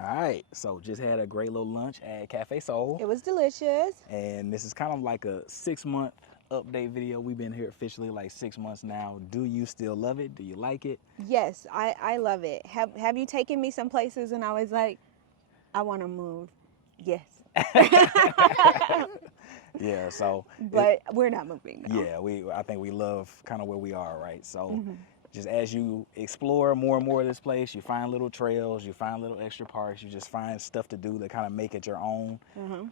All right, so just had a great little lunch at Cafe Soul. It was delicious. And this is kind of like a 6-month update video. We've been here officially like 6 months now. Do you still love it? Do you like it? Yes, I love it. Have you taken me some places and I was like, I want to move? Yes. Yeah, so. But we're not moving now. Yeah, I think we love kind of where we are, right? So just as you explore more and more of this place, you find little trails, you find little extra parks, you just find stuff to do to kind of make it your own.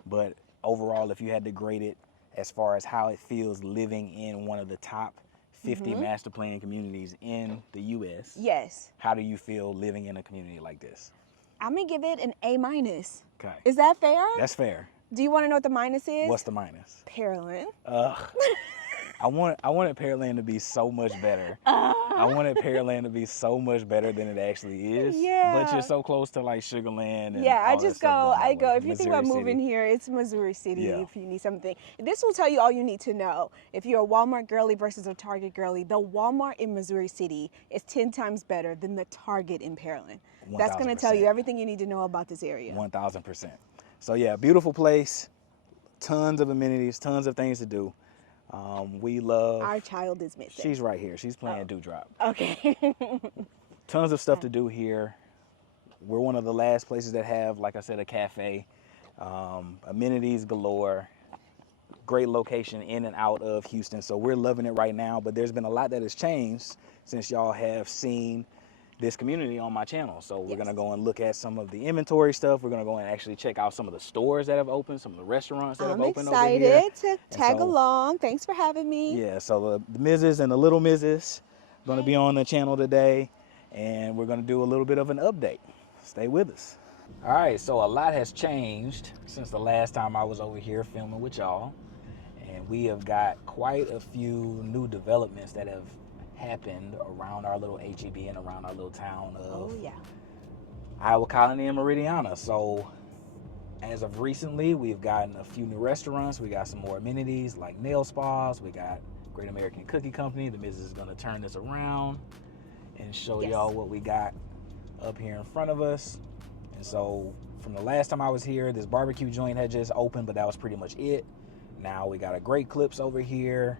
But overall, if you had to grade it as far as how it feels living in one of the top 50 master plan communities in the U.S., Yes. how do you feel living in a community like this? I'm going to give it an A-. Okay. Is that fair? That's fair. Do you want to know what the minus is? What's the minus? Pearland. I wanted Pearland to be so much better. I wanted Pearland to be so much better than it actually is. Yeah. But you're so close to like Sugar Land. And Yeah, all I that just stuff go, going that way. if you think about Missouri moving City. here, it's Missouri City Yeah. if you need something. This will tell you all you need to know. If you're a Walmart girly versus a Target girly, the Walmart in Missouri City is 10 times better than the Target in Pearland. That's going to tell you 1000%. everything you need to know about this area. 1000%. So yeah, beautiful place. Tons of amenities, tons of things to do. We love. Our child is missing. She's right here. She's playing Dewdrop. Okay. Tons of stuff to do here. We're one of the last places that have, like I said, a cafe. Amenities galore. Great location in and out of Houston. So we're loving it right now. But there's been a lot that has changed since y'all have seen this community on my channel. So we're going to go and look at some of the inventory stuff. We're going to go and actually check out some of the stores that have opened, some of the restaurants that have opened over here. I'm excited to tag along. Thanks for having me. Yeah, so the Mrs. and the little Mrs. going to be on the channel today, and we're going to do a little bit of an update. Stay with us. All right, so a lot has changed since the last time I was over here filming with y'all, and we have got quite a few new developments that have happened around our little HEB and around our little town of Iowa Colony and Meridiana. So as of recently, we've gotten a few new restaurants. We got some more amenities like nail spas. We got Great American Cookie Company. The Mrs. is going to turn this around and show y'all what we got up here in front of us. And so from the last time I was here, this barbecue joint had just opened, but that was pretty much it. Now we got a Great Clips over here.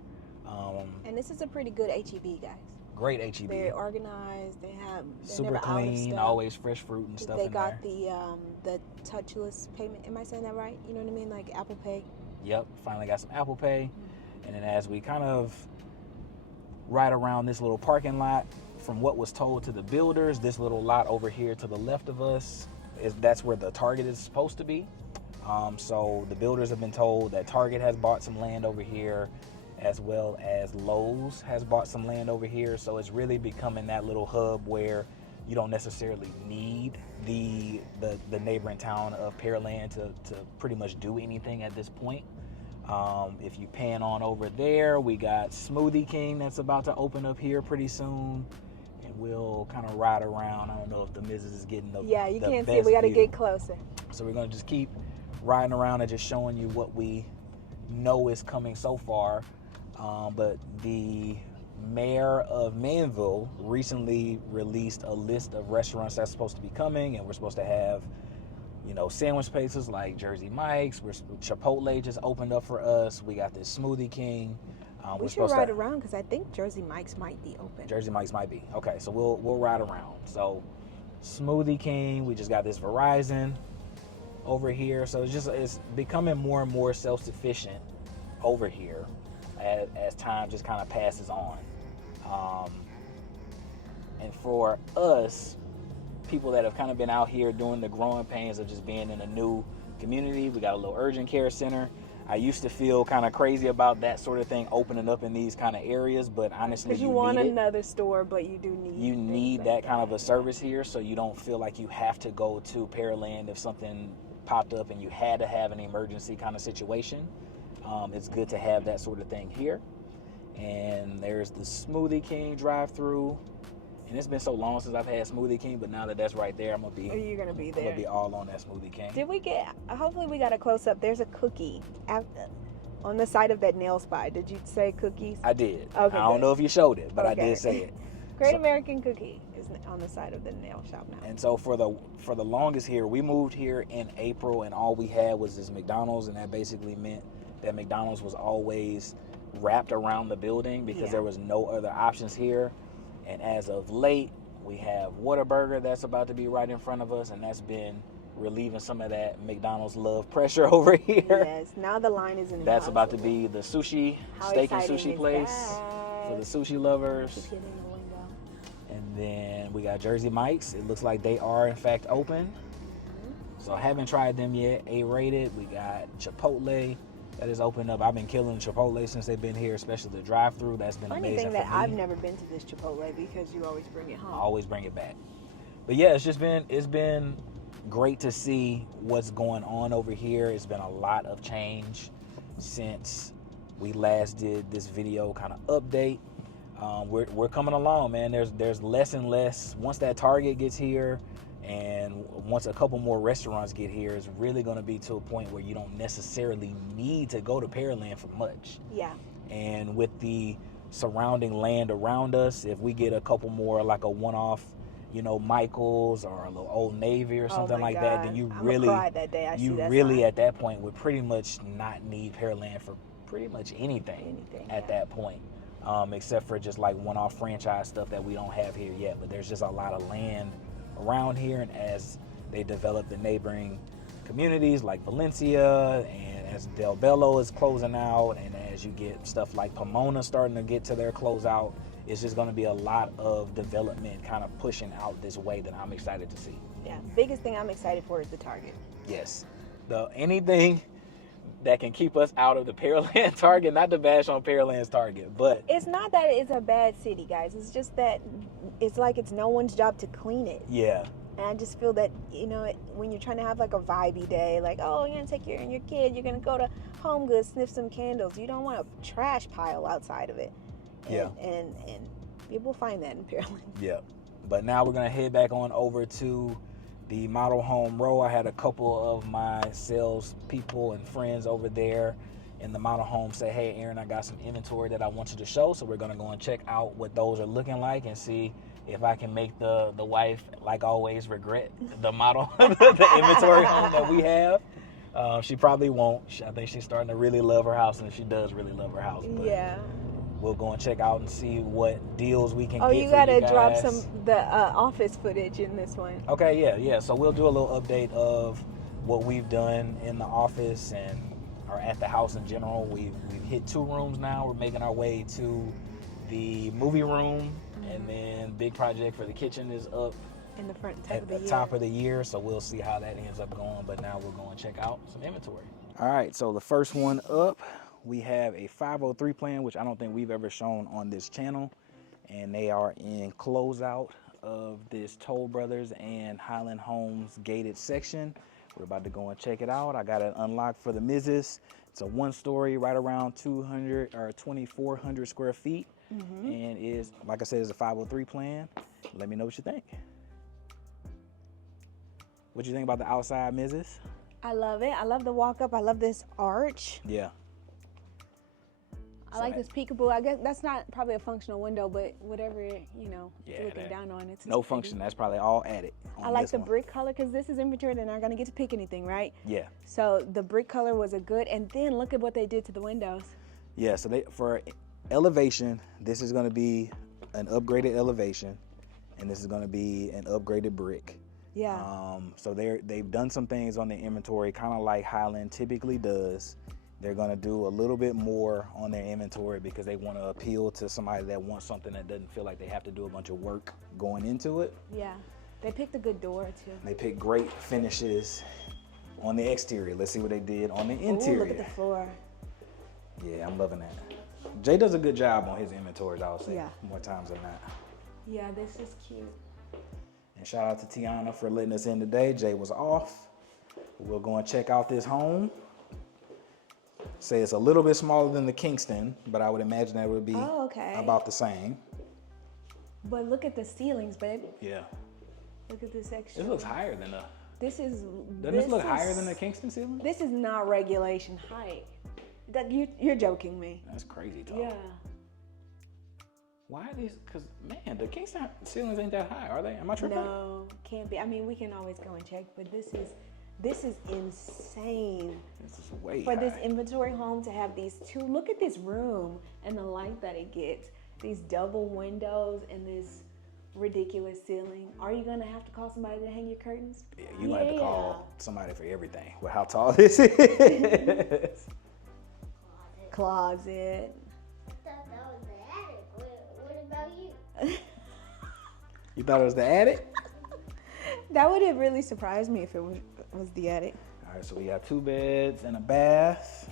And this is a pretty good HEB, guys. Great HEB. Very organized. They're super never out of clean, stuff. always fresh fruit and stuff They in got there. the touchless payment. Am I saying that right? You know what I mean? Like Apple Pay. Yep, finally got some Apple Pay. And then as we kind of ride around this little parking lot, from what was told to the builders, this little lot over here to the left of us, that's where the Target is supposed to be. So the builders have been told that Target has bought some land over here, as well as Lowe's has bought some land over here. So it's really becoming that little hub where you don't necessarily need the neighboring town of Pearland to pretty much do anything at this point. If you pan on over there, we got Smoothie King that's about to open up here pretty soon. And we'll kind of ride around. I don't know if the Mrs. is getting the Yeah, you the can't see it. best We got to view. get closer. So we're going to just keep riding around and just showing you what we know is coming so far. But the mayor of Manville recently released a list of restaurants that's supposed to be coming, and we're supposed to have, you know, sandwich places like Jersey Mike's. Chipotle just opened up for us. We got this Smoothie King. We should ride around because I think Jersey Mike's might be open. Jersey Mike's might be. Okay, so we'll ride around. So Smoothie King, we just got this Verizon over here. So it's becoming more and more self-sufficient over here as time just kind of passes on. And for us, people that have kind of been out here doing the growing pains of just being in a new community, we got a little urgent care center. I used to feel kind of crazy about that sort of thing opening up in these kind of areas, but honestly, Because you want another store, but you do need. You need that kind of a service here, so you don't feel like you have to go to Pearland if something popped up and you had to have an emergency kind of situation. It's good to have that sort of thing here. And there's the Smoothie King drive-through. And it's been so long since I've had Smoothie King, but now that that's right there, I'm gonna be. Are you gonna be there? I'm gonna be all on that Smoothie King. Did we get? Hopefully, we got a close up. There's a cookie on the side of that nail spot. Did you say cookies? I did. Okay, I don't good. know if you showed it, but I Okay. did say it. Great American Cookie. on the side of the nail shop now. And so for the longest here, we moved here in April, and all we had was this McDonald's, and that basically meant that McDonald's was always wrapped around the building because there was no other options here. And as of late, we have Whataburger that's about to be right in front of us, and that's been relieving some of that McDonald's love pressure over here. Yes, now the line is in. That's about to be the sushi, steak and sushi place for the sushi lovers. And then we got Jersey Mike's. It looks like they are in fact open. So I haven't tried them yet. A-rated. We got Chipotle that is open up. I've been killing Chipotle since they've been here, especially the drive-through. That's been amazing. Funny thing that for me. I've never been to this Chipotle because you always bring it home. I always bring it back. But yeah, it's been great to see what's going on over here. It's been a lot of change since we last did this video kind of update. We're coming along, man. There's less and less. Once that Target gets here, and once a couple more restaurants get here, it's really going to be to a point where you don't necessarily need to go to Pearland for much. Yeah. And with the surrounding land around us, if we get a couple more, like a one-off, Michael's or a little Old Navy or something like that, then you really at that point would pretty much not need Pearland for pretty much anything at that point. Except for just like one-off franchise stuff that we don't have here yet. But there's just a lot of land around here, and as they develop the neighboring communities like Valencia, and as Del Bello is closing out, and as you get stuff like Pomona starting to get to their closeout, it's just going to be a lot of development kind of pushing out this way that I'm excited to see. Yeah, biggest thing I'm excited for is the Target. Yes, anything that can keep us out of the Pearland Target, not to bash on Pearland's Target, but it's not that it's a bad city, guys. It's just that it's like it's no one's job to clean it. Yeah. And I just feel that, when you're trying to have like a vibey day, like, oh, you're going to take your kid, you're going to go to Home Goods, sniff some candles. You don't want a trash pile outside of it. And people find that in Pearland. Yeah. But now we're going to head back on over to the model home row. I had a couple of my sales people and friends over there in the model home say, hey, Aaron, I got some inventory that I want you to show. So we're going to go and check out what those are looking like and see if I can make the wife, like always, regret the model, the inventory home that we have. She probably won't. I think she's starting to really love her house, and she does really love her house. But yeah. We'll go and check out and see what deals we can get. Oh, you got to drop the office footage in this one. Okay, yeah. So we'll do a little update of what we've done in the office or at the house in general. We've hit 2 rooms now. We're making our way to the movie room, and then big project for the kitchen is up in the front at the top of the year. So we'll see how that ends up going. But now we're going to check out some inventory. All right, so the first one up, we have a 503 plan, which I don't think we've ever shown on this channel. And they are in closeout of this Toll Brothers and Highland Homes gated section. We're about to go and check it out. I got it unlocked for the Mrs. It's a 1-story, right around 2,400 square feet. And is, like I said, it's a 503 plan. Let me know what you think. What you think about the outside, Mrs.? I love it. I love the walk up. I love this arch. Yeah. I like this peekaboo. I guess that's not probably a functional window, but whatever, you're looking down on it. No function. That's probably all added. I like the brick color because this is inventory. They're not going to get to pick anything, right? Yeah. So the brick color was a good, and then look at what they did to the windows. Yeah, so for elevation, this is going to be an upgraded elevation, and this is going to be an upgraded brick. Yeah. So they've done some things on the inventory, kind of like Highland typically does. They're going to do a little bit more on their inventory because they want to appeal to somebody that wants something that doesn't feel like they have to do a bunch of work going into it. Yeah. They picked a good door, too. They picked great finishes on the exterior. Let's see what they did on the interior. Ooh, look at the floor. Yeah, I'm loving that. Jay does a good job on his inventories, I would say, more times than not. Yeah, this is cute. And shout out to Tiana for letting us in today. Jay was off. We'll go and check out this home. Say it's a little bit smaller than the Kingston, but I would imagine that would be about the same. But look at the ceilings, babe. Yeah. Look at this extra. This looks higher than a... Doesn't this look higher than the Kingston ceiling? This is not regulation height. You're joking me. That's crazy talk. Yeah. Why are these? Because, man, the Kingston ceilings ain't that high, are they? Am I tripping? No, can't be. I mean, we can always go and check, but this is insane. This is way For high. this inventory home to have these two, look at this room and the light that it gets. These double windows and this ridiculous ceiling. Are you gonna have to call somebody to hang your curtains? Yeah, you might have to call somebody for everything with how tall this is. Closet. I thought that was the attic. What about you? You thought it was the attic? That would have really surprised me if it was the attic. All right, so we got 2 beds and a bath.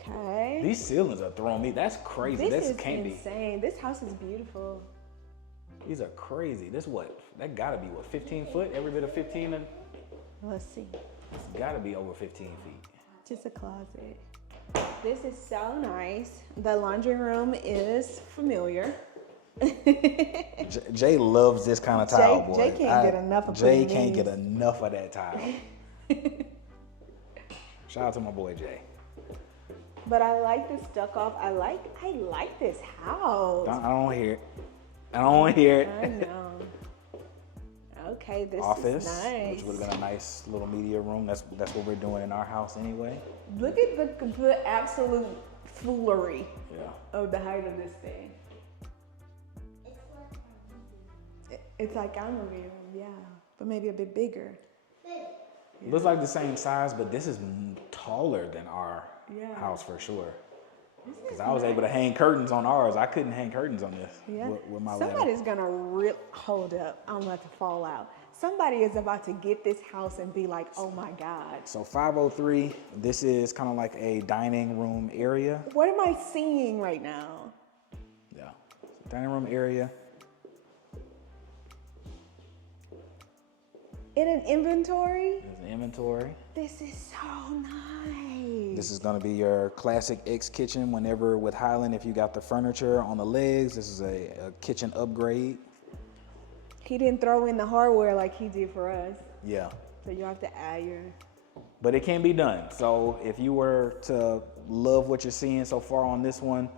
Okay. These ceilings are throwing me. That's crazy. This is can't insane. This house is beautiful. be. These are crazy. This what? That gotta be what? 15 foot? Every bit of 15 and Let's see. it's gotta be over 15 feet. Just a closet. This is so nice. The laundry room is familiar. Jay loves this kind of tile, boy. Jay can't get enough of Jay putting can't these. get enough of that tile. Shout out to my boy Jay. But I like the stuck off. I like this house. I don't hear it. I don't want to hear I it. know. Okay, this Office, is nice. which would have been a nice little media room. That's what we're doing in our house anyway. Look at the absolute foolery Yeah. of the height of this thing. It's like our movie room, yeah, but maybe a bit bigger. Looks like the same size, but this is taller than our Yeah. house for sure. Because I was able to hang curtains on ours. I couldn't hang curtains on this Yeah. with my ladder. Somebody's gonna hold up. I'm about to fall out. Somebody is about to get this house and be like, oh my God. So 503, this is kind of like a dining room area. What am I seeing right now? Yeah. Dining room area. In an inventory? There's an inventory. This is so nice. This is going to be your classic X kitchen whenever with Highland. If you got the furniture on the legs, this is a kitchen upgrade. He didn't throw in the hardware like he did for us. Yeah. So you have to add your... But it can be done. So if you were to love what you're seeing so far on this one,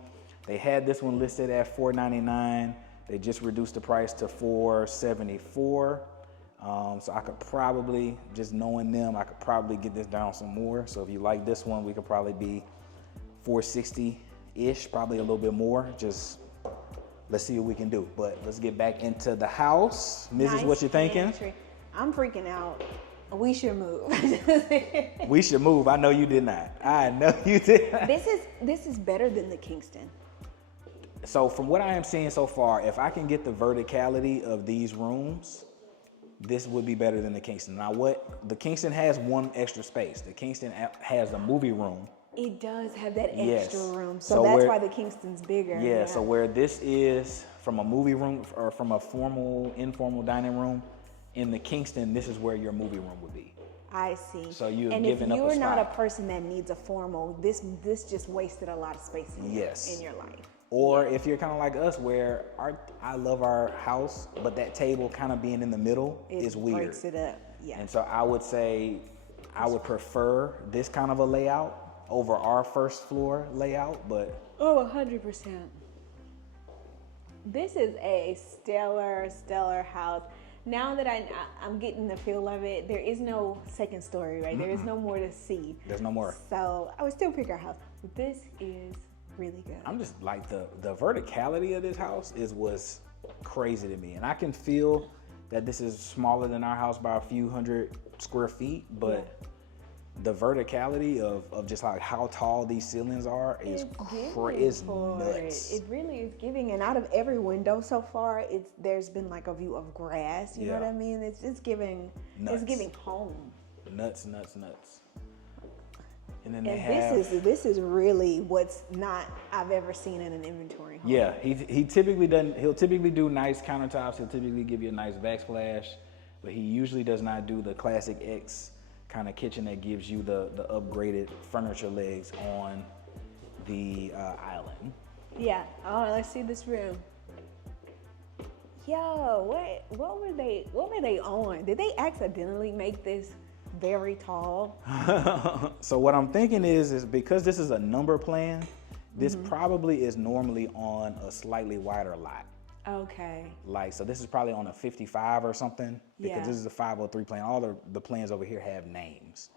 they had this one listed at $499. They just reduced the price to $474. So I could probably, just knowing them, I could probably get this down some more. So if you like this one, we could probably be $460-ish, probably a little bit more. Just let's see what we can do. But let's get back into the house. Mrs., Nice what you thinking? pantry. I'm freaking out. We should move. We should move. I know you did not. I know you did not. This is better than the Kingston. So from what I am seeing so far, if I can get the verticality of these rooms, this would be better than the Kingston. Now what, the Kingston has one extra space. The Kingston has a movie room. It does have that extra Yes. room. So So that's where- why the Kingston's bigger. Yeah, so where this is from a movie room or from a informal dining room, in the Kingston, this is where your movie room would be. I see. So you've and given if up a you're not a spot. person that needs a formal, this just wasted a lot of space in, Yes. in your life. Or if you're kind of like us, where I love our house, but that table kind of being in the middle It is weird. breaks it up. Yeah. And so I would say I would prefer this kind of a layout over our first floor layout, but Oh, 100%. This is a stellar house. Now that I'm getting the feel of it, there is no second story, right? There is no more to see. there's no more. So I would still pick our house. But this is really good. I'm just like the verticality of this house was crazy to me. And I can feel that this is smaller than our house by a few hundred square feet, but the verticality of just like how tall these ceilings are is nuts. It really is giving, and out of every window so far, there's been like a view of grass. You know what I mean? It's giving. Nuts. It's giving home. Nuts. And then And they have this is really what's not I've ever seen in an inventory home. yeah. He typically doesn't. He'll typically do nice countertops. He'll typically give you a nice backsplash, but he usually does not do the classic X kind of kitchen that gives you the upgraded furniture legs on the island. Yeah. Oh, let's see this room. Yo, what were they on? Did they accidentally make this very tall? So what I'm thinking is because this is a number plan, This probably is normally on a slightly wider lot. Okay. Like, so this is probably on a 55 or something, because Yeah. this is a 503 plan. All the plans over here have names.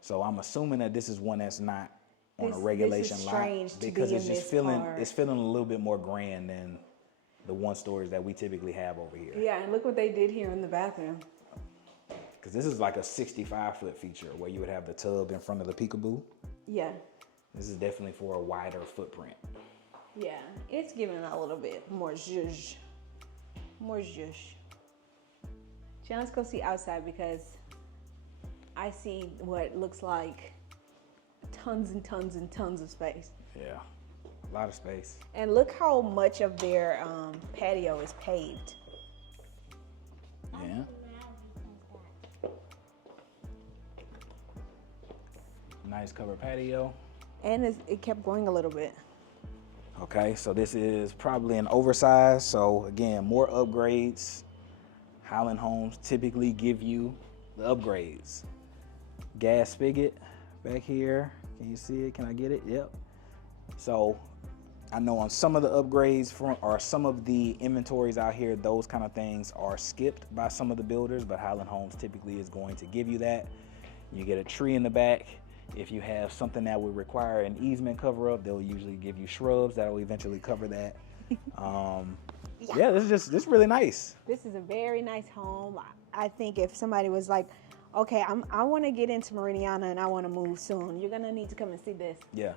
So I'm assuming that this is one that's not on a regulation this is lot, strange to because be it's in just this feeling part. it's feeling a little bit more grand than the one stories that we typically have over here. Yeah, and look what they did here in the bathroom. Because this is like a 65-foot feature where you would have the tub in front of the peekaboo. Yeah. This is definitely for a wider footprint. Yeah, it's giving a little bit more zhuzh. More zhuzh. So let's go see outside, because I see what looks like tons and tons and tons of space. Yeah, a lot of space. And look how much of their patio is paved. Yeah. Nice covered patio. And it kept growing a little bit. Okay, so this is probably an oversized. So again, more upgrades. Highland Homes typically give you the upgrades. Gas spigot back here. Can you see it? Can I get it? Yep. So I know on some of the upgrades or some of the inventories out here, those kind of things are skipped by some of the builders, but Highland Homes typically is going to give you that. You get a tree in the back. If you have something that would require an easement cover up, they'll usually give you shrubs that will eventually cover that. Yeah, this is really nice. This is a very nice home. I think if somebody was like, okay, I want to get into Meridiana and I want to move soon, you're gonna need to come and see this. Yeah,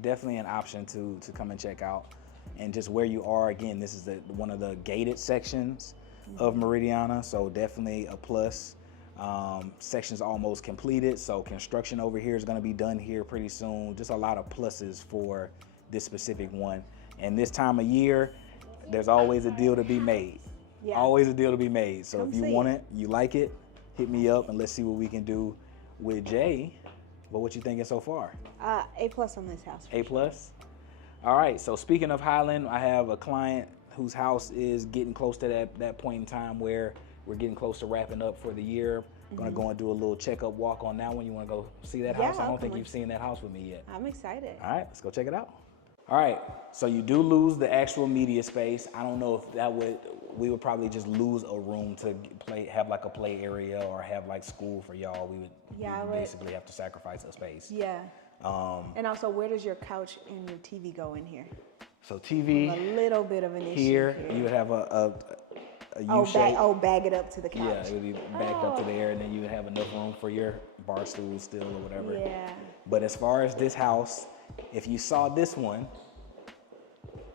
definitely an option to come and check out. And just where you are, again, this is one of the gated sections of Meridiana, so definitely a plus. Section's almost completed, so construction over here is going to be done here pretty soon. Just a lot of pluses for this specific one. And this time of year, there's always a deal to be made. Yeah. Always a deal to be made. So Come if you see want it. it, you like it, hit me up and let's see what we can do with Jay. But what you thinking so far? A+ on this house. A+? All right, so speaking of Highland, I have a client whose house is getting close to that point in time where we're getting close to wrapping up for the year. I'm gonna go and do a little checkup walk on that one. You wanna go see that house? I don't think you've seen that house with me yet. I'm excited. All right, let's go check it out. All right, so you do lose the actual media space. I don't know if we would probably just lose a room to have like a play area or have like school for y'all. We would basically have to sacrifice a space. Yeah. And also, where does your couch and your TV go in here? So TV, A little bit of an issue here, you would have a U-shape. Bag it up to the couch. Yeah, it would be backed up to there, and then you would have enough room for your bar stool still or whatever. Yeah. But as far as this house, if you saw this one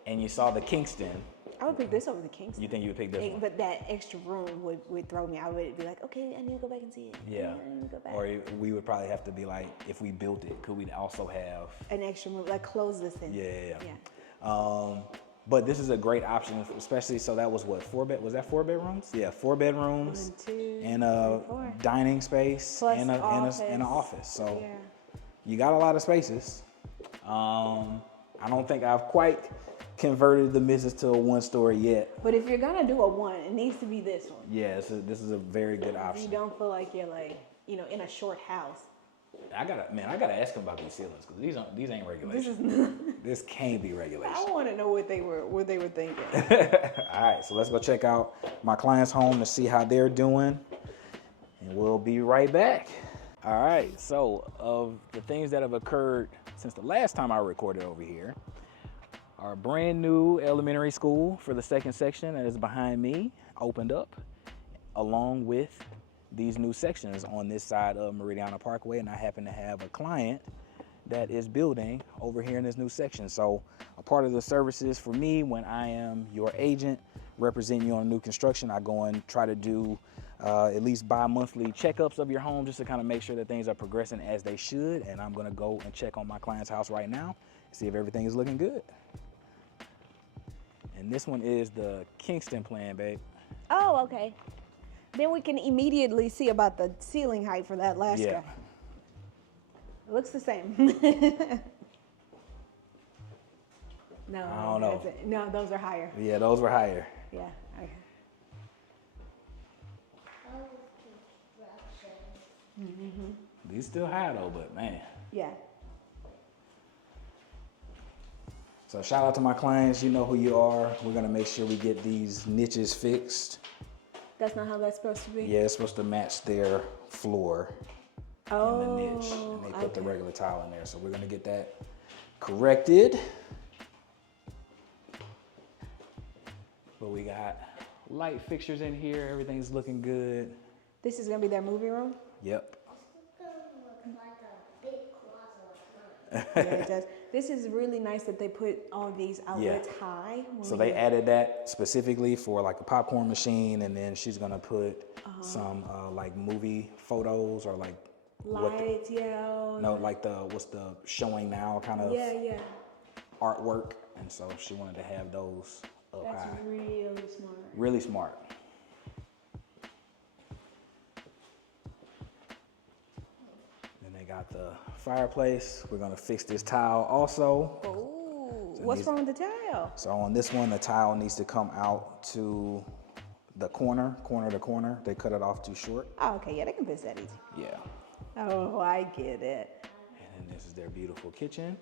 and you saw the Kingston, I would pick this over the Kingston. you think you would pick this one? But that extra room would throw me. I would be like, okay, I need to go back and see it. Yeah. I need to go back. Or we would probably have to be like, if we built it, could we also have? An extra room, like close this in. Yeah. But this is a great option, especially, so that was what, was that 4 bedrooms? Yeah, 4 bedrooms. 1, 2, and a 3, 4. dining space Plus and an office. So Yeah. you got a lot of spaces. I don't think I've quite converted the business to a 1-story yet. But if you're gonna do a 1, it needs to be this one. Yeah, this is a very good You option. don't feel like you're like, in a short house. I gotta ask them about these ceilings, because these ain't This regulations. is. This can't be regulation. I want to know what they were thinking. All right, so let's go check out my client's home to see how they're doing, and we'll be right back. All right, so of the things that have occurred since the last time I recorded over here, our brand new elementary school for the 2nd section that is behind me opened up, along with these new sections on this side of Meridiana Parkway, and I happen to have a client that is building over here in this new section. So a part of the services for me when I am your agent representing you on new construction, I go and try to do at least bi-monthly checkups of your home just to kind of make sure that things are progressing as they should. And I'm gonna go and check on my client's house right now, see if everything is looking good. And this one is the Kingston plan, babe. Oh, okay. Then we can immediately see about the ceiling height for that last Yeah. guy. It looks the same. No, I don't know. No, those are higher. Yeah, those were higher. Yeah. Okay. These still high though, but man. Yeah. So shout out to my clients. You know who you are. We're gonna make sure we get these niches fixed. That's not how that's supposed to be? Yeah, it's supposed to match their floor in the niche. And they put the okay. regular tile in there. So we're gonna get that corrected. But we got light fixtures in here. Everything's looking good. This is gonna be their movie room? Yep. Looks like a big closet. Yeah, it does. This is really nice that they put all these outlets high. So they added that specifically for like a popcorn machine, and then she's gonna put some like movie photos or like lights, like what's the showing now kind of artwork, and so she wanted to have those up That's high. really smart. Really smart. Then they got the fireplace. We're gonna fix this tile also. Oh, what's wrong with the tile? So on this one, the tile needs to come out to the corner to corner. They cut it off too short. Oh, okay, yeah, they can fix that easy. Yeah. Oh, I get it. And then this is their beautiful kitchen.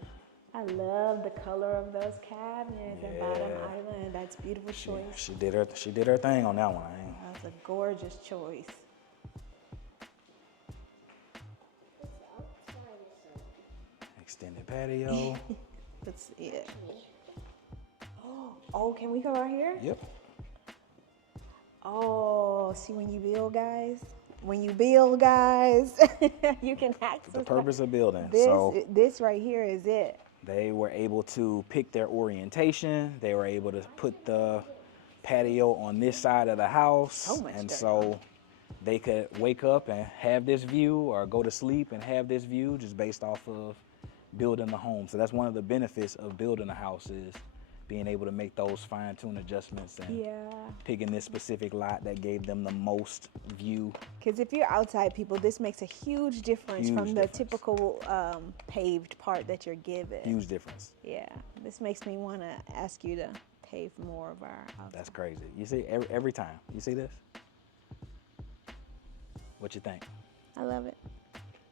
I love the color of those cabinets and bottom island. That's a beautiful choice. She did her thing on that one. That's a gorgeous choice. Extended patio. Let's see it. Oh, can we go right here? Yep. Oh, see when you build, guys? When you build, guys, you can access The purpose of building. This right here is it. They were able to pick their orientation. They were able to put the patio on this side of the house. So much dirt. So they could wake up and have this view, or go to sleep and have this view, just based off of building the home. So that's one of the benefits of building a house, is being able to make those fine-tune adjustments and picking this specific lot that gave them the most view. Because if you're outside people, this makes a huge difference from the typical paved part that you're given. Huge difference. Yeah, this makes me want to ask you to pave more of our outside. That's crazy. You see, every time. You see this? What you think? I love it.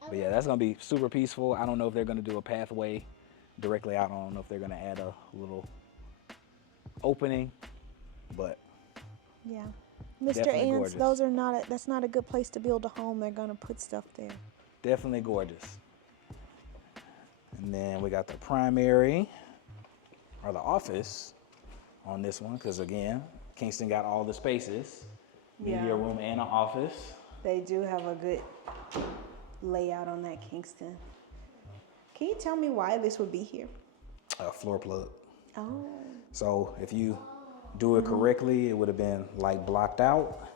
But yeah, that's gonna be super peaceful. I don't know if they're gonna do a pathway directly out. I don't know if they're gonna add a little opening, but yeah, Mr. definitely Ants, gorgeous. those are not. That's not a good place to build a home. They're gonna put stuff there. Definitely gorgeous. And then we got the primary, or the office, on this one, because again, Kingston got all the spaces, media room and an office. They do have a good layout on that Kingston. Can you tell me why this would be here? A floor plug. Oh. So if you do it correctly, it would have been like blocked out,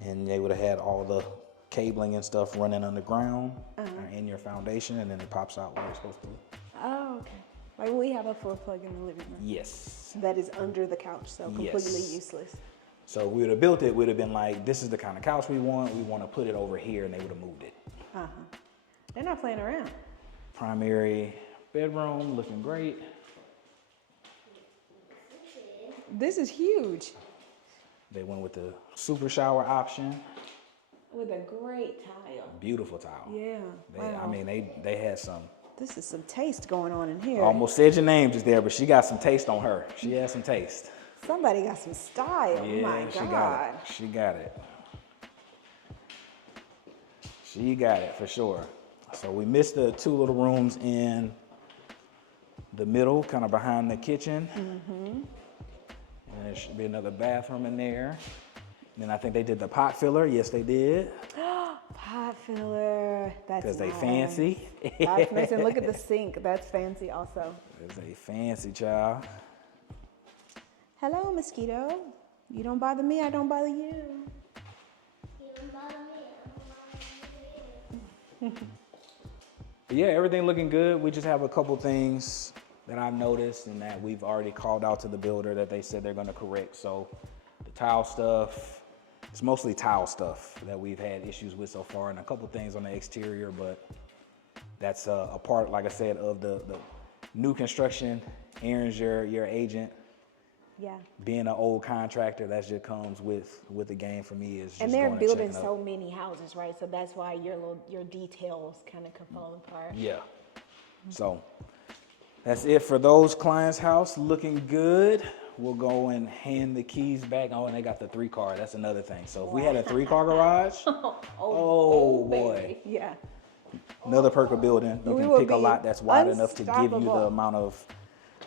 and they would have had all the cabling and stuff running underground or in your foundation, and then it pops out where it's supposed to. Oh, okay. Like we have a floor plug in the living room. Yes. That is under the couch, so completely useless. So we would have built it, would have been like, this is the kind of couch we want to put it over here, and they would have moved it. They're not playing around. Primary bedroom, looking great. This is huge. They went with the super shower option. With a great tile. Beautiful tile. Yeah. I mean, they had some. This is some taste going on in here. Almost said your name just there, but she got some taste on her. She had some taste. Somebody got some style. Yeah, My God. She got it. She got it for sure. So we missed the two little rooms in the middle, kind of behind the kitchen. And there should be another bathroom in there. And then I think they did the pot filler. Yes, they did. Pot filler. That's Because they nice. fancy. That's nice. And look at the sink. That's fancy also. It's a fancy child. Hello, mosquito. You don't bother me, I don't bother you. You don't bother me. I don't bother you. But yeah, everything looking good. We just have a couple things that I've noticed and that we've already called out to the builder that they said they're going to correct. So the tile stuff, it's mostly tile stuff that we've had issues with so far, and a couple things on the exterior, but that's a part, like I said, of the new construction. Aaron's your agent. Yeah. Being an old contractor, that just comes with the game for me. Is just And they're going building checking so many houses, right? So that's why your details kind of could fall apart. Yeah. So That's it for those clients' house. Looking good. We'll go and hand the keys back. Oh, and they got the 3-car. That's another thing. So if we had a 3-car garage, oh boy. Baby. Yeah. Another perk of building. You We can will pick a be lot that's wide enough to give you the unstoppable. amount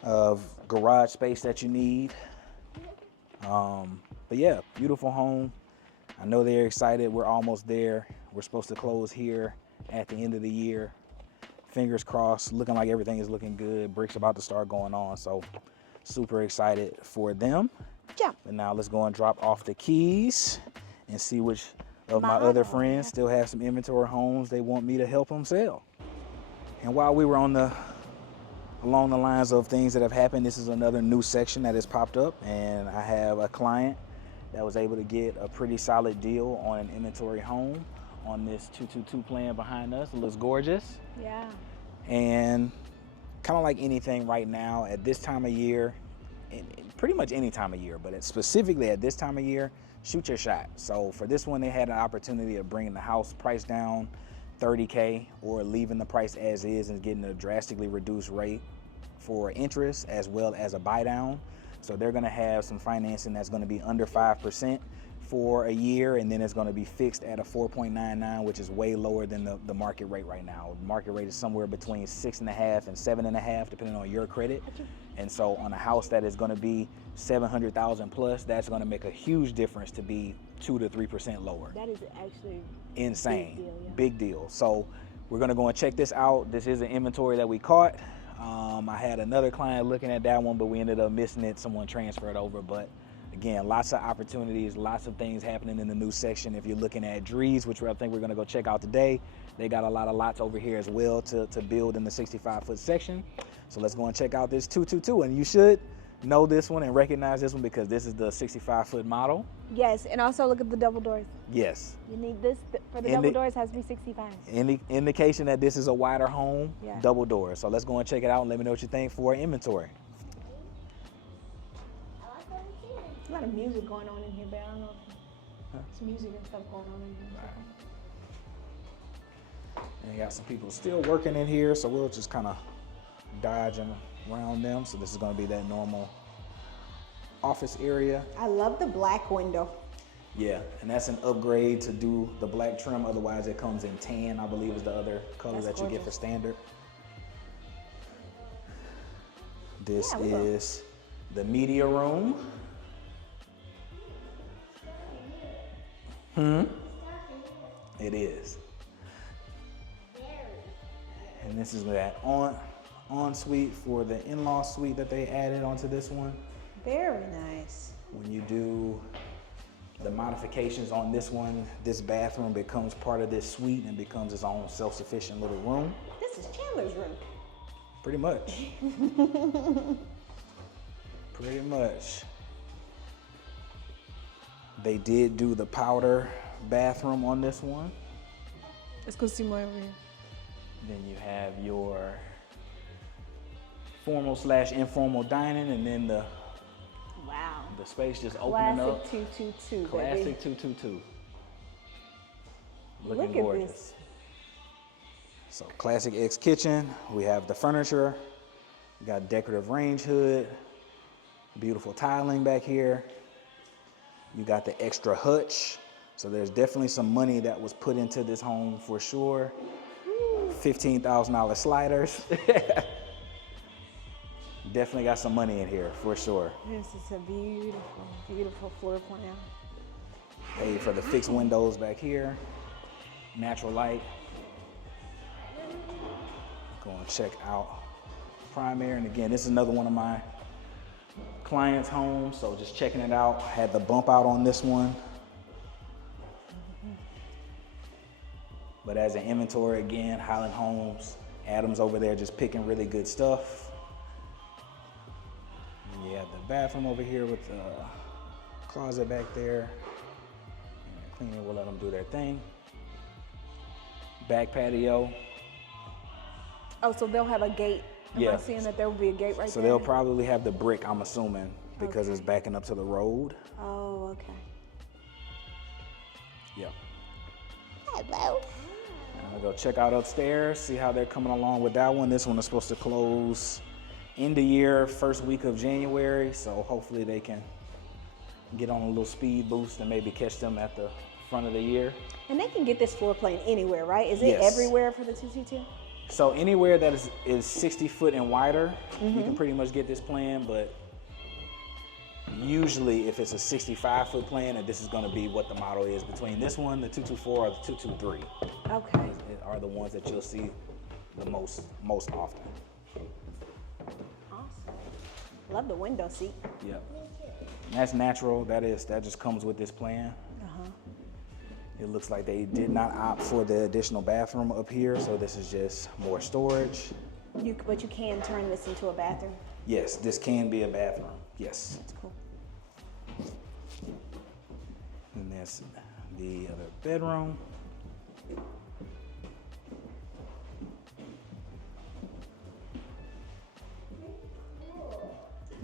of garage space that you need. But yeah, beautiful home. I know they're excited. We're almost there. We're supposed to close here at the end of the year. Fingers crossed. Looking like everything is looking good. Bricks about to start going on. So super excited for them. Yeah. But now let's go and drop off the keys and see which of my other friends still have some inventory homes they want me to help them sell. And while we were along the lines of things that have happened, this is another new section that has popped up, and I have a client that was able to get a pretty solid deal on an inventory home on this 222 plan behind us. It looks gorgeous. Yeah. And kind of like anything right now at this time of year, pretty much any time of year, but specifically at this time of year, shoot your shot. So for this one, they had an opportunity of bringing the house price down $30K or leaving the price as is and getting a drastically reduced rate for interest as well as a buy down. So they're gonna have some financing that's gonna be under 5% for a year, and then it's gonna be fixed at a 4.99, which is way lower than the market rate right now. The market rate is somewhere between 6.5 and 7.5, depending on your credit. And so on a house that is gonna be 700,000 plus, that's gonna make a huge difference to be 2 to 3% lower. That is actually Insane. big deal, yeah. Big deal. So we're gonna go and check this out. This is an inventory that we caught. I had another client looking at that one, but we ended up missing it. Someone transferred over. But again, lots of opportunities, lots of things happening in the new section. If you're looking at Drees, which I think we're gonna go check out today, they got a lot of lots over here as well to build in the 65-foot section. So let's go and check out this 222. And you should know this one and recognize this one because this is the 65-foot model. Yes, and also look at the double doors. Yes. You need this for the double doors has to be 65. Indication that this is a wider home, Yeah. double doors. So let's go and check it out and let me know what you think for inventory. There's a lot of music going on in here, but I don't know if it's music and stuff going on in here. And you got some people still working in here, so we'll just kind of dodge around them. So this is going to be that normal office area. I love the black window. Yeah, and that's an upgrade to do the black trim. Otherwise, it comes in tan, I believe is the other color that you get for standard. This is the media room. It is. And this is that ensuite for the in-law suite that they added onto this one. Very nice. When you do the modifications on this one, this bathroom becomes part of this suite and becomes its own self-sufficient little room. This is Chandler's room. Pretty much. Pretty much. They did do the powder bathroom on this one. Let's go see more over here. Then you have your formal/informal dining, and then the space just opening up. Classic 222. Classic baby. 222. Look Looking at gorgeous. this. So classic X kitchen. We have the furniture. We got decorative range hood. Beautiful tiling back here. You got the extra hutch. So there's definitely some money that was put into this home for sure. $15,000 sliders. Definitely got some money in here for sure. This is a beautiful, beautiful floor plan. Paid for the fixed windows back here. Natural light. Go and check out primary. And again, this is another one of my clients' homes, so just checking it out. Had the bump out on this one. But as an inventory, again, Highland Homes, Adam's over there just picking really good stuff. And you have the bathroom over here with the closet back there. And cleaning will let them do their thing. Back patio. Oh, so they'll have a gate. Am Yeah. I seeing that there will be a gate right So there? they'll probably have the brick, I'm assuming, because Okay. it's backing up to the road. Oh, okay. Yep. Hello. I'm gonna go check out upstairs, see how they're coming along with that one. This one is supposed to close end of year, first week of January. So hopefully they can get on a little speed boost and maybe catch them at the front of the year. And they can get this floor plan anywhere, right? Is it Yes. everywhere for the 222? So anywhere that is 60 foot and wider, you can pretty much get this plan, but usually if it's a 65 foot plan, and this is gonna be what the model is between this one, the 224 or the 223. Okay. Are the ones that you'll see the most often. Awesome. Love the window seat. Yep. And that's natural. That just comes with this plan. It looks like they did not opt for the additional bathroom up here, so this is just more storage. But you can turn this into a bathroom. Yes, this can be a bathroom. Yes. That's cool. And that's the other bedroom.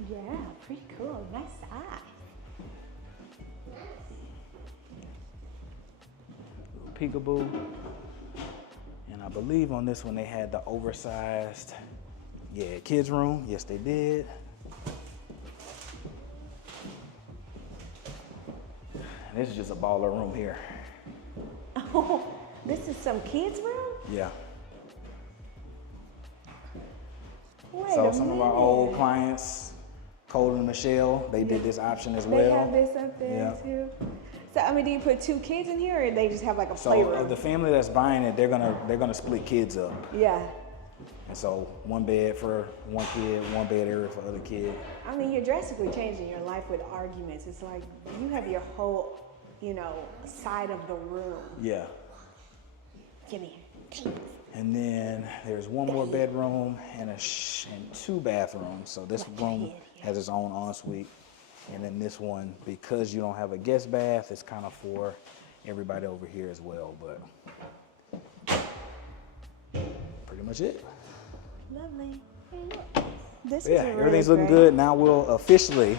Yeah, pretty cool. Nice size. Peekaboo. And I believe on this one they had the oversized, kids room. Yes, they did. And this is just a baller room here. Oh, this is some kids' room? Yeah. Wait So a some of our minute. old clients, Cole and Michelle, they did this option as well. They have this up there Yeah. too. So I mean, do you put 2 kids in here, or they just have like a So playroom? of the family that's buying it, they're gonna split kids up. Yeah. And so one bed for one kid, one bed area for other kid. I mean, you're drastically changing your life with arguments. It's like you have your whole, side of the room. Yeah. Give me here. And then there's one more bedroom and and 2 bathrooms. So this room has its own ensuite. And then this one, because you don't have a guest bath, it's kind of for everybody over here as well. But pretty much it. Lovely. This Yeah, is really everything's looking great. good. Now we'll officially,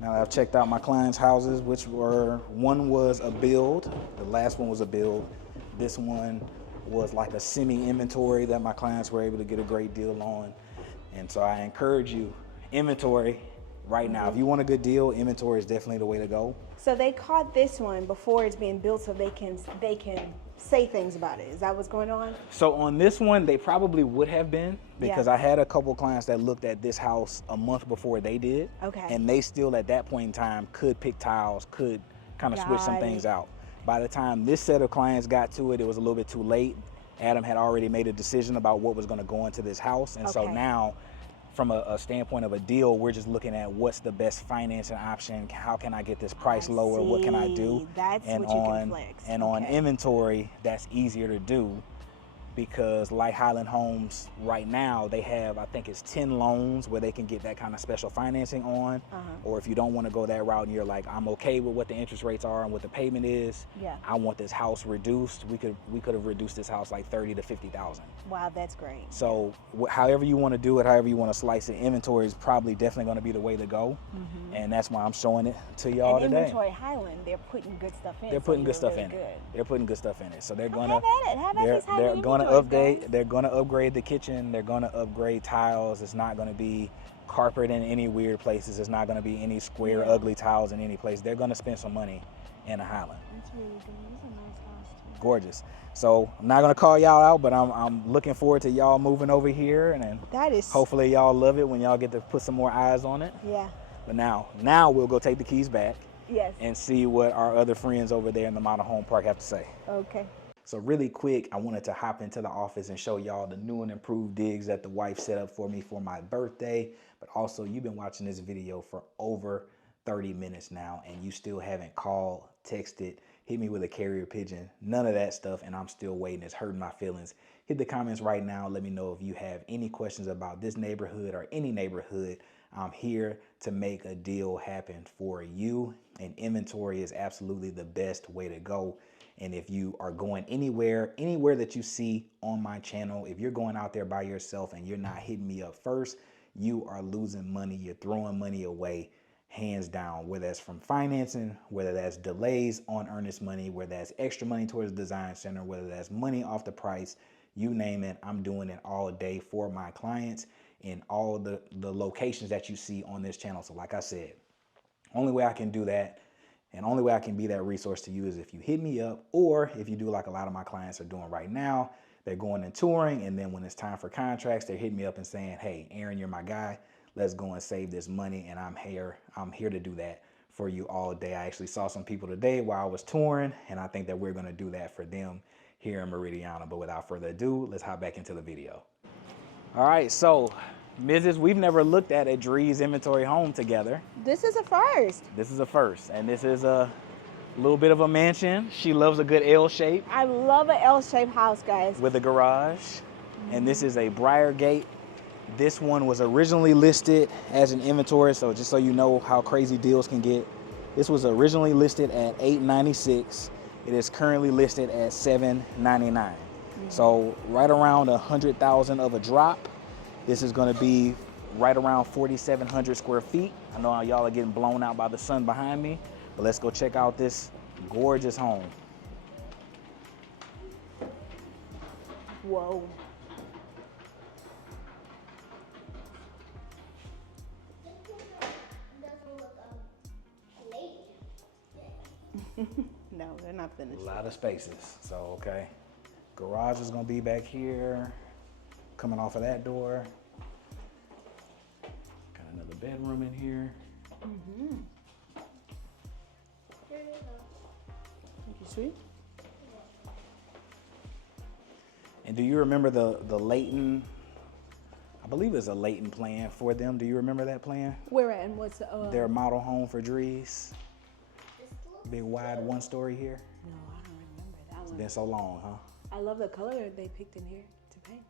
now that I've checked out my clients' houses, one was a build, the last one was a build. This one was like a semi-inventory that my clients were able to get a great deal on. And so I encourage you, inventory right now. If you want a good deal, inventory is definitely the way to go. So they caught this one before it's being built, so they can say things about it. Is that what's going on? So on this one, they probably would have been, because Yeah. I had a couple clients that looked at this house a month before they did. Okay. And they still at that point in time could pick tiles, could kind of switch some Got things it. out. By the time this set of clients got to it, it was a little bit too late. Adam had already made a decision about what was going to go into this house. And so Okay. now, from a standpoint of a deal, we're just looking at what's the best financing option. How can I get this price lower? What can I do? see. That's and what you can on flex. and on Okay. inventory, that's easier to do, because like Highland Homes right now, they have, I think it's 10 loans where they can get that kind of special financing on. Or if you don't want to go that route and you're like, I'm okay with what the interest rates are and what the payment is, Yeah. I want this house reduced, we could have reduced this house like 30 to 50,000. Wow, that's great. So however you want to do it, however you want to slice it, inventory is probably definitely going to be the way to go. And that's why I'm showing it to y'all And today. Inventory Highland, they're putting good stuff in. They're so putting you're good stuff really in good. it. They're putting good stuff in it. So they're Oh, gonna have at it. Have at these they're Highland gonna inventories, update. guys. They're gonna upgrade the kitchen. They're gonna upgrade tiles. It's not gonna be carpet in any weird places. It's not gonna be any square ugly tiles in any place. They're gonna spend some money in a Highland. That's really good. It's a nice house too. Gorgeous. So I'm not gonna call y'all out, but I'm looking forward to y'all moving over here, and then That is. hopefully y'all love it when y'all get to put some more eyes on it. Yeah. But now we'll go take the keys back Yes. and see what our other friends over there in the model home park have to say. Okay. So really quick, I wanted to hop into the office and show y'all the new and improved digs that the wife set up for me for my birthday. But also, you've been watching this video for over 30 minutes now, and you still haven't called, texted, hit me with a carrier pigeon, none of that stuff, and I'm still waiting. It's hurting my feelings. Hit the comments right now. Let me know if you have any questions about this neighborhood or any neighborhood. I'm here to make a deal happen for you, and inventory is absolutely the best way to go. And if you are going anywhere that you see on my channel, if you're going out there by yourself and you're not hitting me up first, you are losing money. You're throwing money away, hands down, whether that's from financing, whether that's delays on earnest money, whether that's extra money towards the design center, whether that's money off the price, you name it. I'm doing it all day for my clients. in all the locations that you see on this channel. So like I said, only way I can do that and only way I can be that resource to you is if you hit me up, or if you do like a lot of my clients are doing right now. They're going and touring, and then when it's time for contracts, they're hitting me up and saying, hey, Aaron, you're my guy. Let's go and save this money, and I'm here to do that for you all day. I actually saw some people today while I was touring, and I think that we're gonna do that for them here in Meridiana. But without further ado, let's hop back into the video. All right, so Mrs., we've never looked at a Drees inventory home together. This is a first. This is a first, and this is a little bit of a mansion. She loves a good L shape. I love an L-shaped house, guys. With a garage. And this is a Briar Gate. This one was originally listed as an inventory, so just so you know how crazy deals can get. This was originally listed at $896. It is currently listed at $799. So right around $100,000 of a drop. This is gonna be right around 4,700 square feet. I know y'all are getting blown out by the sun behind me, but let's go check out this gorgeous home. Whoa. No, they're not finished. A lot of spaces, so okay. Garage is gonna be back here, coming off of that door. Got another bedroom in here. Thank you, sweet. And do you remember the Leighton, I believe it's a Leighton plan for them. Do you remember that plan? Where at and what's Their model home for Drees. Big wide 1-story here. No, I don't remember that It's one. been so long, huh? I love the color they picked in here to paint.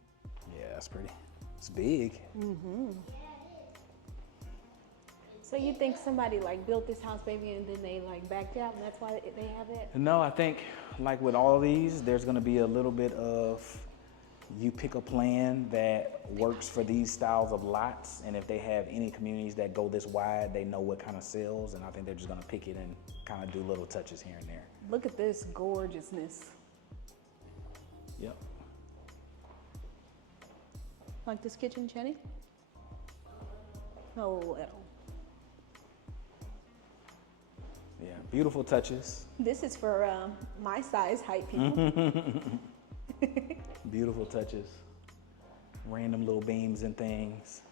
Yeah, that's pretty. It's big. So you think somebody like built this house, baby, and then they like backed out, and that's why they have it? No, I think like with all these, there's gonna be a little bit of, you pick a plan that works for these styles of lots, and if they have any communities that go this wide, they know what kind of sells, and I think they're just gonna pick it and kind of do little touches here and there. Look at this gorgeousness. Yep. Like this kitchen, Jenny? Oh, little. Yeah, beautiful touches. This is for my size height people. Beautiful touches. Random little beams and things.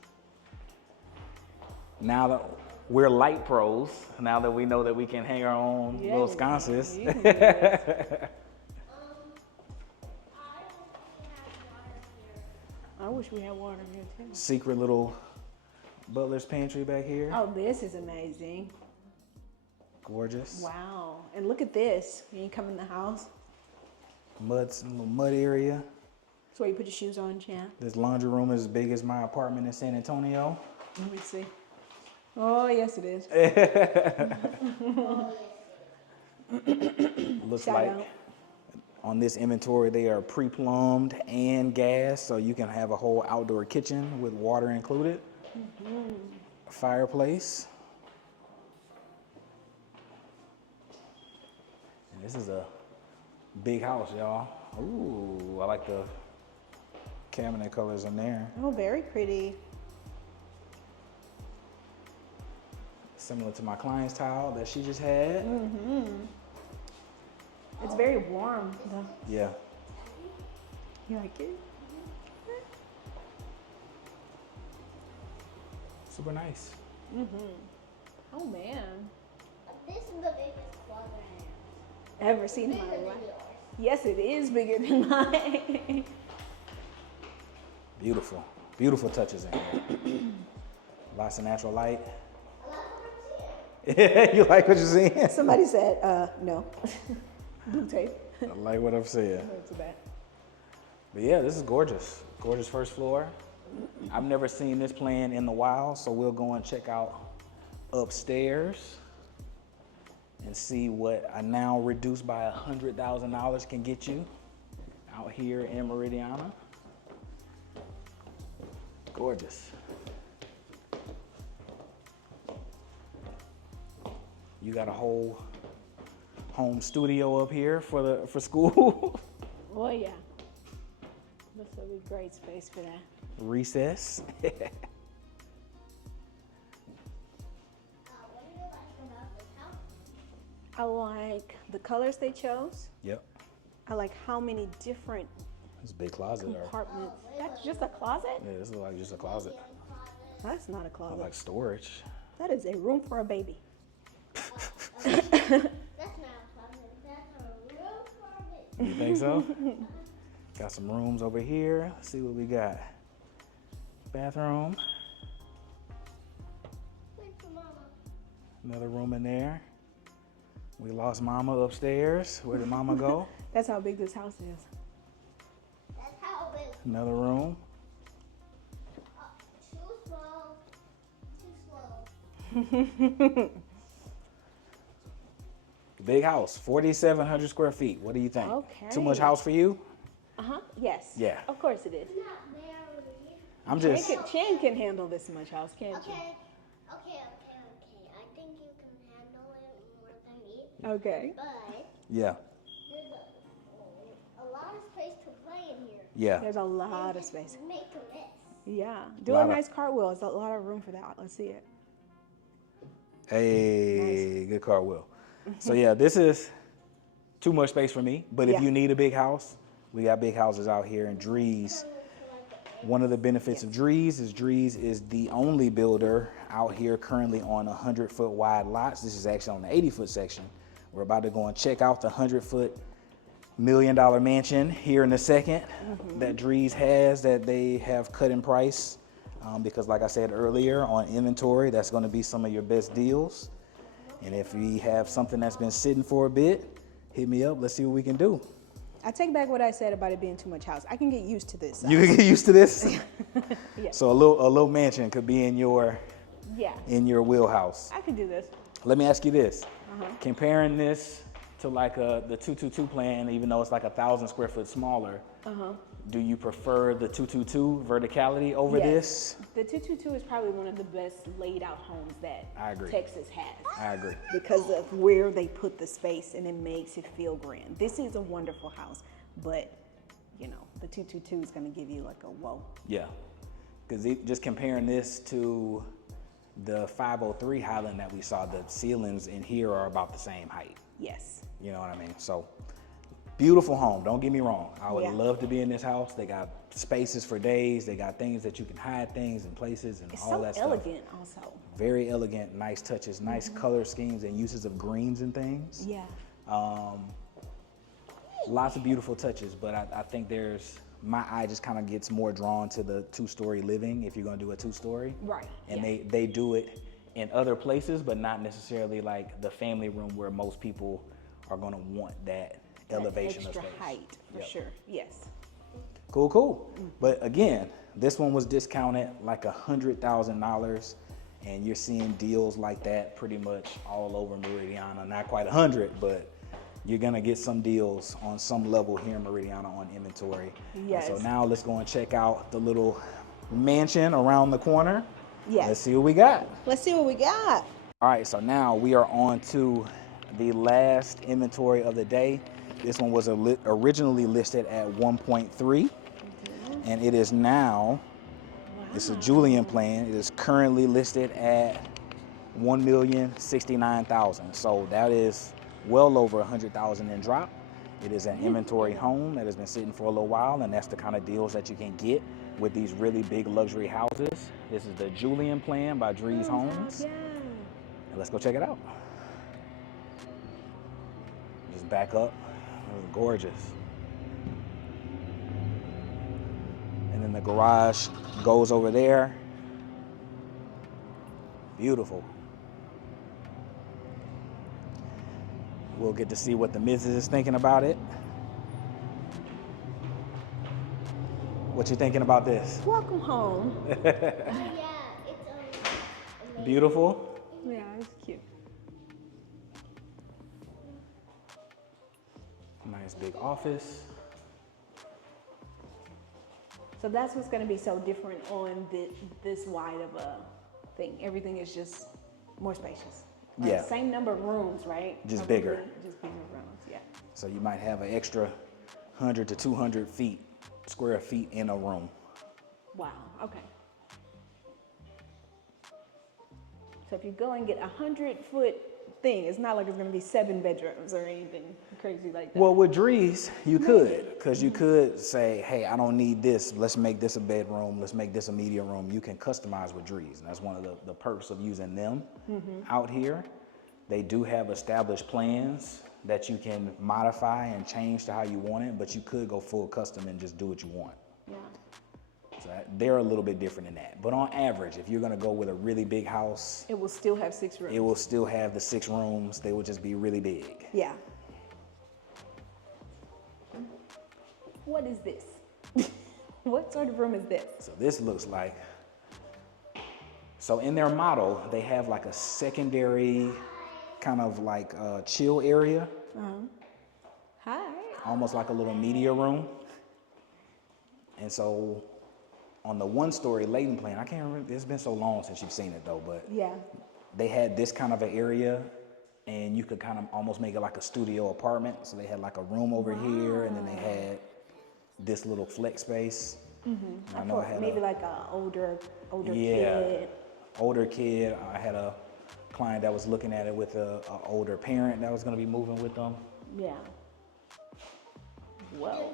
Now that we're light pros, now that we know that we can hang our own little sconces. You can do this. I wish we had water here too. Secret little butler's pantry back here. Oh, this is amazing. Gorgeous. Wow. And look at this. When you come in the house, Little mud area. that's where you put your shoes on, Chan. This laundry room is as big as my apartment in San Antonio. Let me see. Oh, yes, it is. Looks Shout like out. on this inventory they are pre-plumbed and gas, so you can have a whole outdoor kitchen with water included. Fireplace. And this is a big house, y'all. Ooh, I like the cabinet colors in there. Oh, very pretty. Similar to my client's tile that she just had. It's very warm, though. Yeah. You like it? Super nice. Oh, man. This is the biggest closet Ever seen in my than life? yours. Yes, it is bigger than mine. Beautiful. Beautiful touches in here. Lots of natural light. You like what you're seeing? Somebody said, no. Blue tape. I like what I'm saying. That's bad. But yeah, this is gorgeous. Gorgeous first floor. I've never seen this plan in the wild, so we'll go and check out upstairs and see what a now reduced by $100,000 can get you out here in Meridiana. Gorgeous. You got a whole home studio up here for school. Oh, yeah. This will be great space for that. recess. What do you like about this house? I like the colors they chose. Yep. I like how many different It's a big closet. compartments. That's just a closet? Yeah, this is like just a closet. That's not a closet. Like storage. That is a room for a baby. That's not a closet. That's a room for a bit. You think so? Got some rooms over here. Let's see what we got. Bathroom. Wait for mama. Another room in there. We lost mama upstairs. Where did mama go? That's how big this house is. That's how big. Another room. Too small. Too slow. Big house, 4,700 square feet. What do you think? Okay. Too much house for you? Uh-huh. Yes. Yeah. Of course it is. Not very. I'm just. Shan can handle this much house, can't Okay. I think you can handle it more than me. you? Okay. But Yeah. there's a lot of space to play in here. Yeah. There's a lot of space. Make a mess. Yeah. Do Lot a of- nice cartwheel. There's a lot of room for that. Let's see it. Hey, good cartwheel. So yeah, this is too much space for me. But if Yeah. you need a big house, we got big houses out here in Drees. One of the benefits of Drees is the only builder out here currently on 100-foot wide lots. This is actually on the 80-foot section. We're about to go and check out the 100-foot $1 million mansion here in a second that Drees has that they have cut in price. Because like I said earlier, on inventory, that's going to be some of your best deals. And if we have something that's been sitting for a bit, hit me up. Let's see what we can do. I take back what I said about it being too much house. I can get used to this. You can get used to this. Yeah. So a little mansion could be in your Yeah. wheelhouse. I can do this. Let me ask you this: comparing this to like the 222 plan, even though it's like 1,000 square foot smaller, do you prefer the 222 verticality over Yes. this? The 222 is probably one of the best laid out homes that I agree. Texas has. I agree. Because of where they put the space and it makes it feel grand. This is a wonderful house, but you know, the 222 is going to give you like a whoa. Yeah, because just comparing this to the 503 Highland that we saw, the ceilings in here are about the same height. Yes. You know what I mean? So beautiful home. Don't get me wrong. I would Yeah. love to be in this house. They got spaces for days. They got things that you can hide things in places and It's all so that elegant also. stuff. Very elegant, nice touches, nice color schemes and uses of greens and things. Yeah. Lots of beautiful touches, but I think my eye just kind of gets more drawn to the 2-story living if you're going to do a 2-story. Right. And yeah. they do it in other places, but not necessarily like the family room where most people are going to want that elevation extra of space. height for Yep. sure. Yes. Cool. But again, this one was discounted like $100,000, and you're seeing deals like that pretty much all over Meridiana. Not quite 100, but you're gonna get some deals on some level here in Meridiana on inventory. And Yes. so now let's go and check out the little mansion around the corner. Yes. Let's see what we got. Let's see what we got. All right, so now we are on to the last inventory of the day. This one was originally listed at 1.3, and it is now, it's a Julian Plan. It is currently listed at $1,069,000. So that is well over $100,000 in drop. It is an inventory home that has been sitting for a little while, and that's the kind of deals that you can get with these really big luxury houses. This is the Julian Plan by Drees Homes. Yeah. And let's go check it out. Just back up. It was gorgeous. And then the garage goes over there. Beautiful. We'll get to see what the missus is thinking about it. What you thinking about this? Welcome home. Yeah, it's Beautiful. Yeah, it's cute. Nice big office. So that's what's going to be so different on this wide of a thing. Everything is just more spacious. Yeah. Same number of rooms, right? Just Probably bigger. Just bigger rooms, yeah. So you might have an extra 100 to 200 square feet in a room. Wow, okay. So if you go and get 100-foot thing, it's not like it's gonna be 7 bedrooms or anything crazy like that. Well, with Drees, you could, because you could say, hey, I don't need this. Let's make this a bedroom. Let's make this a media room. You can customize with Drees. And that's one of the perks of using them out here. They do have established plans that you can modify and change to how you want it, but you could go full custom and just do what you want. Yeah. So they're a little bit different than that. But on average, if you're gonna go with a really big house, It will still have 6 rooms. it will still have the 6 rooms. They will just be really big. Yeah. What is this? What sort of room is this? So this looks like, so in their model, they have like a secondary kind of like chill area, Hi. almost like a little media room. And so on the 1-story Layton plan, I can't remember, it's been so long since you've seen it though, but Yeah. they had this kind of an area and you could kind of almost make it like a studio apartment. So they had like a room over here and then they had this little flex space. I know I had Maybe like an older Yeah. kid. older kid. I had a client that was looking at it with a older parent that was gonna be moving with them. Yeah. Whoa.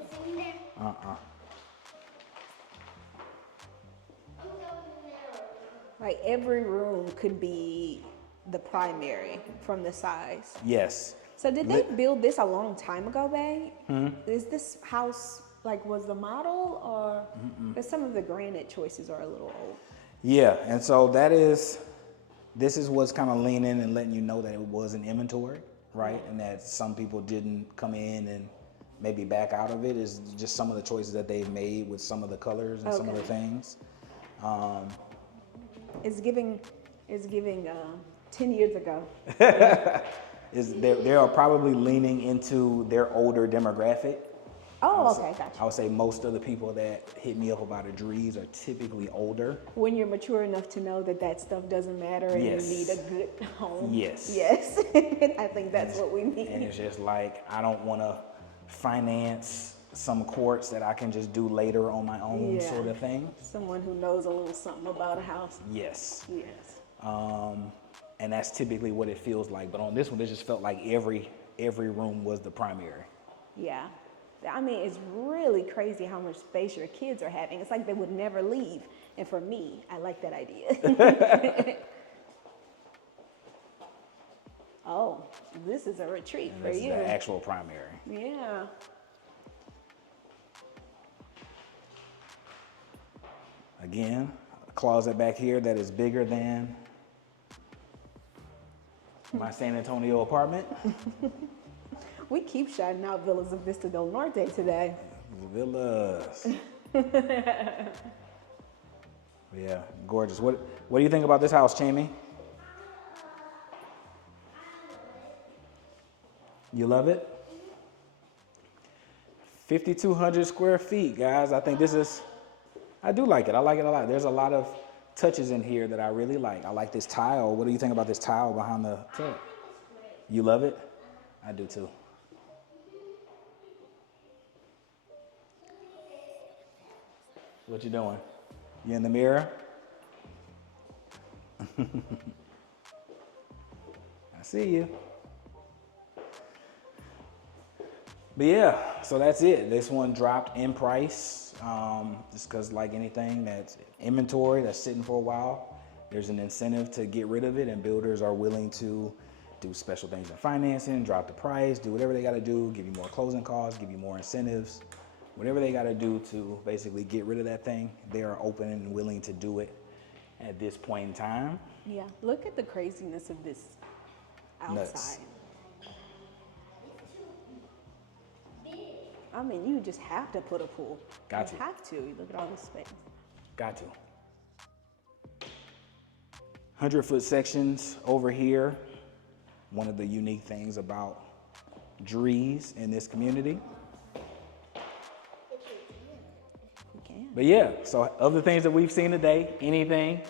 Like every room could be the primary from the size. Yes. So did they build this a long time ago, babe? Is this house like was the model or because some of the granite choices are a little old? Yeah, and so this is what's kind of leaning and letting you know that it was an inventory, right? And that some people didn't come in and maybe back out of it. Is just some of the choices that they've made with some of the colors and some of the things. It's giving 10 years ago. They are probably leaning into their older demographic. Oh, okay, gotcha. I would say most of the people that hit me up about a Drees are typically older. When you're mature enough to know that that stuff doesn't matter and Yes. you need a good home. Yes. Yes. I think that's what we need. And it's just like, I don't want to finance some courts that I can just do later on my own sort of thing. Someone who knows a little something about a house. Yes. Yes. And that's typically what it feels like. But on this one, it just felt like every room was the primary. Yeah. I mean, it's really crazy how much space your kids are having. It's like they would never leave. And for me, I like that idea. Oh, this is a retreat for This is you. the actual primary. Yeah. Again, a closet back here that is bigger than my San Antonio apartment. We keep shouting out Villas of Vista del Norte today. Villas. Yeah, gorgeous. What do you think about this house, Chamie? You love it? 5,200 square feet, guys. I think I do like it. I like it a lot. There's a lot of touches in here that I really like. I like this tile. What do you think about this tile behind the tub? You love it? I do too. What you doing? You in the mirror? I see you. But yeah, so that's it. This one dropped in price, just because like anything that's inventory that's sitting for a while, there's an incentive to get rid of it, and builders are willing to do special things in financing, drop the price, do whatever they got to do, give you more closing costs, give you more incentives, whatever they got to do to basically get rid of that thing. They are open and willing to do it at this point in time. Yeah, look at the craziness of this outside. Nuts. I mean, you just have to put a pool. Got you to. have to. You look at all this space. Got to. 100-foot sections over here. One of the unique things about Drees in this community. We can. But yeah, so of the things that we've seen today, anything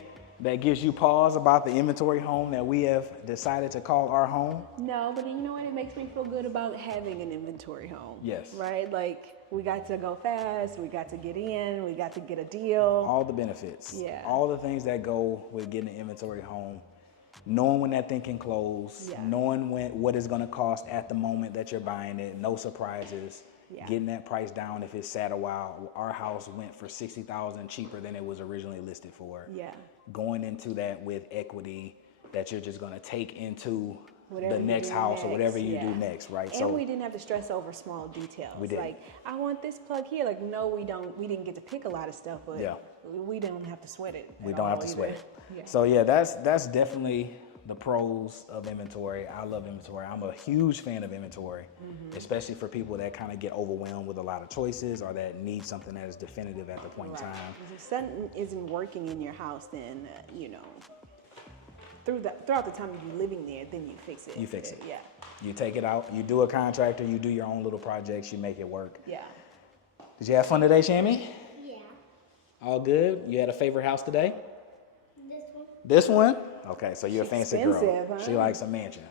that gives you pause about the inventory home that we have decided to call our home? No, but you know what? It makes me feel good about having an inventory home. Yes. Right? Like, we got to go fast, we got to get in, we got to get a deal. All the benefits. Yeah. All the things that go with getting an inventory home. Knowing when that thing can close, Yeah. knowing what it's going to cost at the moment that you're buying it, no surprises, Yeah. getting that price down if it's sat a while. Our house went for $60,000 cheaper than it was originally listed for. Yeah. Going into that with equity that you're just going to take into Whatever the you next do house or whatever next, you do yeah. next, right? And we didn't have to stress over small details. We didn't. Like, I want this plug here. Like, no, we don't. We didn't get to pick a lot of stuff, but Yeah. we don't have to sweat it. We at don't have all to sweat either. it. Yeah. So yeah, that's definitely the pros of inventory. I love inventory. I'm a huge fan of inventory, especially for people that kind of get overwhelmed with a lot of choices or that need something that is definitive at the point in Right. time. If something isn't working in your house, then you know, throughout the time you're living there, then you fix it. You fix it. Yeah. You take it out, you do a contractor, you do your own little projects, you make it work. Yeah. Did you have fun today, Shammy? Yeah. All good? You had a favorite house today? This one. This one? Okay, so you're a She's fancy girl. expensive, huh? She likes a mansion.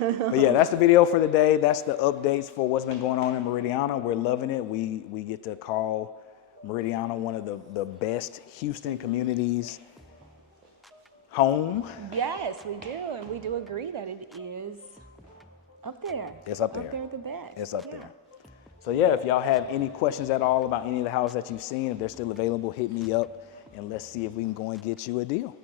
But yeah, that's the video for the day. That's the updates for what's been going on in Meridiana. We're loving it. We get to call Meridiana one of the best Houston communities home. Yes, we do, and we do agree that it is up there. It's up there. Up there with the best. It's up Yeah. there. So yeah, if y'all have any questions at all about any of the houses that you've seen, if they're still available, hit me up and let's see if we can go and get you a deal.